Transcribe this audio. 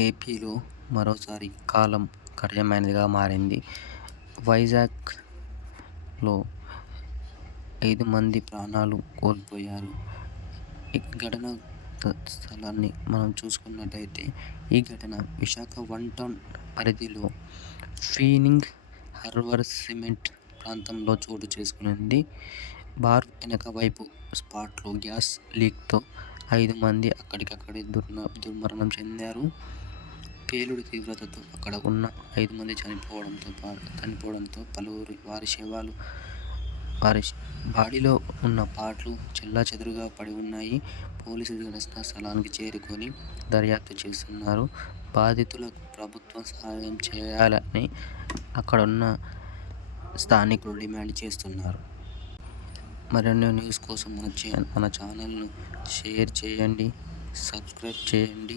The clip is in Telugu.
ఏపీలో మరోసారి కాలం కఠినమైనదిగా మారింది. వైజాగ్లో ఐదు మంది ప్రాణాలు కోల్పోయారు. ఈ ఘటన స్థలాన్ని మనం చూసుకున్నట్టయితే ఈ ఘటన విశాఖ వన్ టౌన్ పరిధిలో ఫీనింగ్ హర్వర్ సిమెంట్ ప్రాంతంలో చోటు చేసుకుంది. బార్ వెనక వైపు స్పాట్లో గ్యాస్ లీక్తో ఐదు మంది అక్కడికక్కడే దుర్మరణం చెందారు. పేలుడు తీవ్రతతో అక్కడ ఉన్న ఐదు మంది చనిపోవడంతో చనిపోవడంతో పలువురు వారి శవాలు వారి బాడీలో ఉన్న పార్ట్లు చెల్లాచెదురుగా పడి ఉన్నాయి. పోలీసులు ఘటనా స్థలానికి చేరుకొని దర్యాప్తు చేస్తున్నారు. బాధితులకు ప్రభుత్వం సహాయం చేయాలని అక్కడున్న స్థానికులు డిమాండ్ చేస్తున్నారు. మరిన్ని న్యూస్ కోసం మన ఛానల్ను షేర్ చేయండి, సబ్స్క్రైబ్ చేయండి,